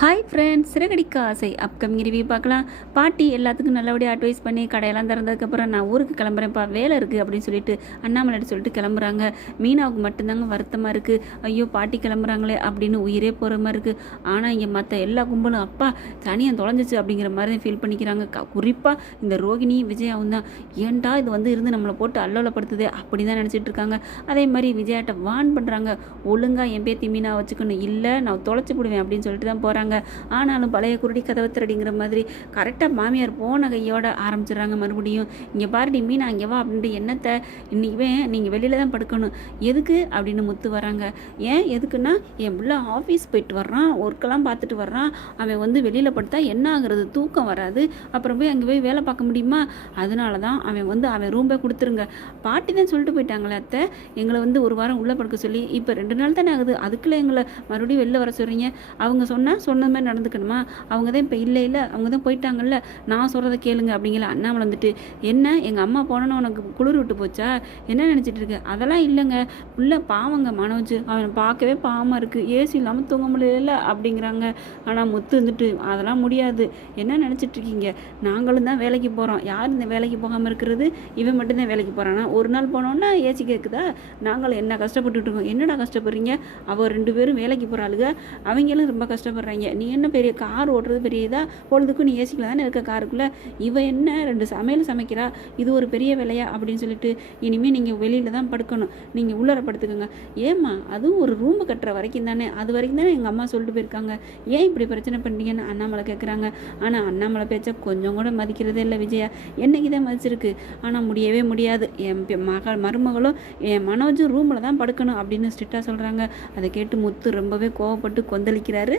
Hi friends Siragadikka ஆசை. Upcoming review பார்க்கலாம். பாட்டி எல்லாத்துக்கும் நல்லபடியாக அட்வைஸ் பண்ணி கடையெல்லாம் திறந்ததுக்கப்புறம் நான் ஊருக்கு கிளம்புறேன்ப்பா வேலை இருக்குது அப்படின்னு சொல்லிட்டு அண்ணாமலை சொல்லிட்டு கிளம்புறாங்க. மீனாவுக்கு மட்டும்தாங்க வருத்தமாக இருக்குது ஐயோ பாட்டி கிளம்புறாங்களே அப்படின்னு உயிரே போகிற மாதிரி இருக்குது ஆனால் இங்கே மற்ற எல்லா கும்பலும் அப்பா தனியாக தொலைஞ்சிச்சு அப்படிங்கிற மாதிரி தான் ஃபீல் பண்ணிக்கிறாங்க குறிப்பாக இந்த ரோகிணி விஜயாவும் தான். ஏன்டா இது வந்து இருந்து நம்மளை போட்டு அல்லோலப்படுத்துது அப்படி தான் நினச்சிட்டு இருக்காங்க. அதே மாதிரி விஜயாட்ட வான் பண்ணுறாங்க ஒழுங்காக என் பேத்தி மீனா வச்சுக்கணும். இல்லை நான் தொலைச்சி போடுவேன் அப்படின்னு சொல்லிட்டு தான் போகிறாங்க ஆனாலும் பழைய குருடி கதவை திரடிங்கிற மாதிரி கரெக்டாக மாமியார் போன கையோட ஆரம்பிச்சிடுறாங்க மறுபடியும். இங்கே பாருடி மீனா அங்கே வா அப்படின்ட்டு என்னத்தை இன்றைக்குமே நீங்கள் வெளியில் தான் படுக்கணும். எதுக்கு அப்படின்னு முத்து வராங்க. ஏன் எதுக்குன்னா என் பிள்ளை ஆஃபீஸ் போயிட்டு வர்றான் ஒர்க்கெல்லாம் பார்த்துட்டு வர்றான். அவன் வந்து வெளியில் படுத்தா என்ன ஆகுறது? தூக்கம் வராது. அப்புறம் போய் அங்கே போய் வேலை பார்க்க முடியுமா? அதனால தான் அவன் வந்து அவன் ரூம்பே கொடுத்துருங்க. பாட்டி தான் சொல்லிட்டு போயிட்டாங்களே அத்தை. எங்களை வந்து ஒரு வாரம் உள்ளே படுக்க சொல்லி இப்போ ரெண்டு நாள் தானே ஆகுது. அதுக்குள்ளே எங்களை மறுபடியும் வெளில வர சொல்கிறீங்க அவங்க சொன்னால் சொன்ன மாதிரி நடந்துக்கணுமா? அவங்க தான் இப்போ இல்லை இல்லை. அவங்க தான் போயிட்டாங்கல்ல. நான் சொல்கிறத கேளுங்க அப்படிங்கிற அண்ணாமலை வந்துட்டு என்ன? எங்கள் அம்மா போனோன்னு உனக்கு குளிர் விட்டு போச்சா? என்ன நினச்சிட்டு இருக்கு? அதெல்லாம் இல்லைங்க. உள்ள பாவங்க மனோஜ். அவனை பார்க்கவே பாவமாக இருக்குது ஏசி இல்லாமல் தூங்க முடியல அப்படிங்கிறாங்க. ஆனால் முத்து வந்துட்டு அதெல்லாம் முடியாது. என்ன நினச்சிட்டு இருக்கீங்க? நாங்களும் தான் வேலைக்கு போகிறோம் யார் இந்த வேலைக்கு போகாமல் இருக்கிறது? இவன் மட்டும்தான் வேலைக்கு போகிறானா ஒரு நாள் போனோன்னா ஏசி கேட்குதா நாங்களும் என்ன கஷ்டப்பட்டுட்டு இருக்கோம்? என்னடா கஷ்டப்படுறீங்க? அவள் ரெண்டு பேரும் வேலைக்கு போகிறாளுங்க அவங்களும் ரொம்ப கஷ்டப்படுறாங்க. நீ என்ன பெரிய கார் ஓட்டுறது பெரிய இதாக பொழுதுக்கும் நீ ஏசிக்கல தானே இருக்க காருக்குள்ளே இவ என்ன ரெண்டு சமையல் சமைக்கிறா? இது ஒரு பெரிய வேலையா? அப்படின்னு சொல்லிட்டு இனிமேல் நீங்கள் வெளியில் தான் படுக்கணும். நீங்கள் உள்ளர படுத்துக்கோங்க. ஏம்மா அதுவும் ஒரு ரூம் கட்டுற வரைக்கும் தானே? அது வரைக்கும் தானே எங்கள் அம்மா சொல்லிட்டு போயிருக்காங்க. ஏன் இப்படி பிரச்சனை பண்ணுறீங்கன்னு அண்ணாமலை கேட்குறாங்க ஆனால் அண்ணாமலை பேச்சா கொஞ்சம் கூட மதிக்கிறதே இல்லை விஜயா. என்னைக்கு தான் மதிச்சிருக்கு? ஆனால் முடியவே முடியாது. என் பெ- மகள் மருமகளும் என் மனோஜும் ரூமில் தான் படுக்கணும் அப்படின்னு ஸ்ட்ரிக்டாக சொல்கிறாங்க அதை கேட்டு முத்து ரொம்பவே கோவப்பட்டு கொந்தளிக்கிறாரு.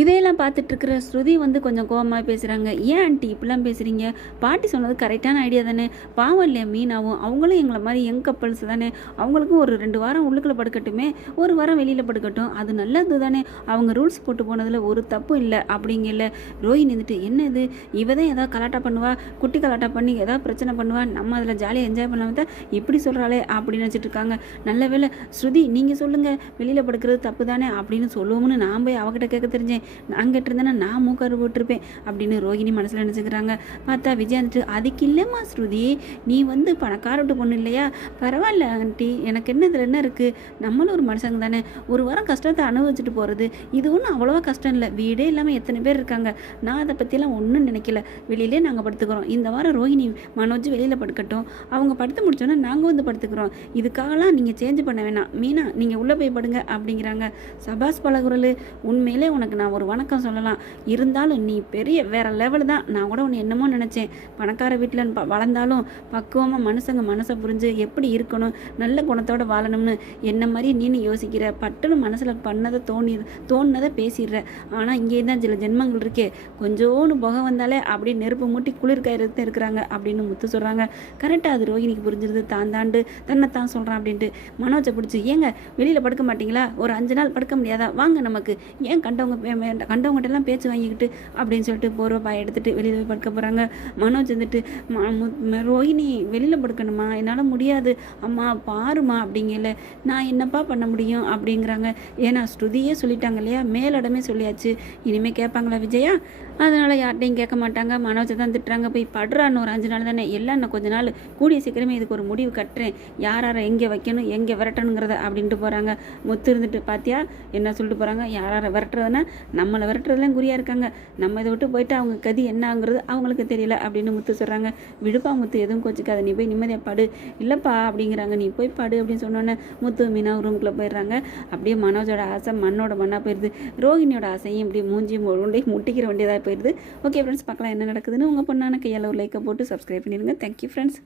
இதையெல்லாம் பார்த்துட்ருக்கிற ஸ்ருதி வந்து கொஞ்சம் கோவமாக பேசுகிறாங்க ஏன் ஆண்டி இப்படிலாம் பேசுகிறீங்க பாட்டி சொன்னது கரெக்டான ஐடியா தானே. பாவம் இல்லையா மீனாவும்? அவங்களும் எங்களை மாதிரி யங் கப்பல்ஸ் தானே. அவங்களுக்கும் ஒரு ரெண்டு வாரம் உள்ளுக்குள்ள படுக்கட்டுமே. ஒரு வாரம் வெளியில் படுக்கட்டும். அது நல்லது தானே. அவங்க ரூல்ஸ் போட்டு போனதில் ஒரு தப்பும் இல்லை. அப்படிங்கல. ரோஹி நின்றுட்டு என்ன இது இவ தான் ஏதாவது கலாட்டா பண்ணுவா? குட்டி கலாட்டா பண்ணி ஏதாவது பிரச்சனை பண்ணுவா? நம்ம அதில் ஜாலியாக என்ஜாய் பண்ணாமல் தான் இப்படி சொல்கிறாளே அப்படின்னு நினச்சிட்டு இருக்காங்க. நல்ல வேலை ஸ்ருதி நீங்கள் சொல்லுங்கள் வெளியில் படுக்கிறது தப்பு தானே? அப்படின்னு சொல்லுவோம்னு நான் போய் அவகிட்ட கேட்க தெரிஞ்சேன். நான் இருந்தேன்னா நான் மூக்கார் போட்டிருப்பேன் அப்படின்னு ரோகிணி மனசில் நினச்சிக்கிறாங்க. பார்த்தா விஜய் வந்துட்டு அதுக்கு இல்லைம்மா ஸ்ருதி நீ வந்து பணக்கார விட்டு பொண்ணு இல்லையா? பரவாயில்ல ஆண்டி எனக்கு என்ன இதில் என்ன இருக்குது நம்மளும் ஒரு மனுஷங்க தானே. ஒரு வாரம் கஷ்டத்தை அனுபவிச்சுட்டு போகிறது இது ஒன்றும் அவ்வளோவா கஷ்டம் இல்லை. வீடே இல்லாமல் எத்தனை பேர் இருக்காங்க? நான் அதை பற்றிலாம் ஒன்றும் நினைக்கல. வெளியிலே நாங்கள் படுத்துக்கிறோம். இந்த வாரம் ரோஹிணி மனோஜ் வெளியில் படுக்கட்டும். அவங்க படுத்து முடிச்சோன்னா நாங்கள் வந்து படுத்துக்கிறோம். இதுக்காகலாம் நீங்கள் சேஞ்ச் பண்ண வேணாம். மீனா நீங்கள் உள்ளே போய் படுங்க அப்படிங்கிறாங்க. சபாஸ் பலகுரல் உண்மையிலே உனக்கு நான் ஒரு வணக்கம் சொல்லலாம். இருந்தாலும் நீ பெரிய வேற லெவல் தான். நான் கூட உன்னை என்னமோ நினச்சேன். பணக்கார வீட்டில் வளர்ந்தாலும் பக்குவமாக மனுஷங்க மனசை புரிஞ்சு எப்படி இருக்கணும் நல்ல குணத்தோட வாழணும்னு என்ன மாதிரி நீனு யோசிக்கிற பட்டுன்னு மனசில் பண்ணதை தோணி தோணுனதை பேசிடுற. ஆனால் இங்கே தான் சில ஜென்மங்கள் இருக்கே. கொஞ்சோன்னு புகை வந்தாலே அப்படியே நெருப்பு மூட்டி குளிர் கயிறு இருக்கிறாங்க அப்படின்னு முத்து சொல்கிறாங்க கரெக்டாக அது ரோஹினிக்கு புரிஞ்சிருது. தான் தாண்டு தன்னை தான் சொல்கிறான் அப்படின்ட்டு மனோஜை பிடிச்சி ஏங்க வெளியில் படுக்க மாட்டீங்களா? ஒரு அஞ்சு நாள் படுக்க முடியாதா? வாங்க நமக்கு. ஏன் கண்டவங்க பே- கண்டவங்ககிட்டலாம் எல்லாம் பேச்சு வாங்கிக்கிட்டு அப்படின்னு சொல்லிட்டு போர்வை பாய் எடுத்துட்டு வெளியில் போய் படுக்க போகிறாங்க மனோஜ் வந்துட்டு ரோஹிணி வெளியில் படுக்கணுமா? என்னால் முடியாது. அம்மா பாருமா அப்படிங்கல. நான் என்னப்பா பண்ண முடியும்? அப்படிங்கிறாங்க. ஏன்னா ஸ்ருதியே சொல்லிட்டாங்க இல்லையா? மேலிடமே சொல்லியாச்சு. இனிமேல் கேட்பாங்களா விஜயா? அதனால் யார்கிட்டையும் கேட்க மாட்டாங்க. மனோஜை தான் திட்டுறாங்க. போய் படுறான்னு ஒரு அஞ்சு நாள் தானே. எல்லாம் நான் கொஞ்ச நாள். கூடிய சீக்கிரமே இதுக்கு ஒரு முடிவு கட்டுறேன். யார் யாரை எங்கே வைக்கணும்? எங்கே விரட்டணுங்கிறத அப்படின்ட்டு போகிறாங்க முத்து இருந்துட்டு பார்த்தியா என்ன சொல்லிட்டு போகிறாங்க யார் யாரை விரட்டுறதுன்னா நம்மளை விரட்டுறதுலாம் குறியாக இருக்காங்க. நம்ம இதை விட்டு போயிட்டு அவங்க கதி என்னங்கிறது அவங்களுக்கு தெரியல அப்படின்னு முத்து சொல்கிறாங்க விடுப்பா முத்து எதுவும் கோச்சிக்காத. நீ போய் நிம்மதியாக படு. இல்லைப்பா அப்படிங்கிறாங்க. நீ போய் படு அப்படின்னு சொன்னோன்னே முத்து மீனா ரூமுக்குள்ளே போயிடுறாங்க. அப்படியே மனோஜோட ஆசை மண்ணோட மண்ணாக போயிடுது. ரோஹிணியோட ஆசையும் இப்படி மூஞ்சி உருண்டை முட்டிக்கிற வேண்டியதாக போயிடுது. ஓகே ஃப்ரெண்ட்ஸ் பார்க்கலாம் என்ன நடக்குதுன்னு உங்கள் பொண்ணான கையால் ஒரு லைக்கை போட்டு சப்ஸ்கிரைப் பண்ணிடுங்க. Thank you friends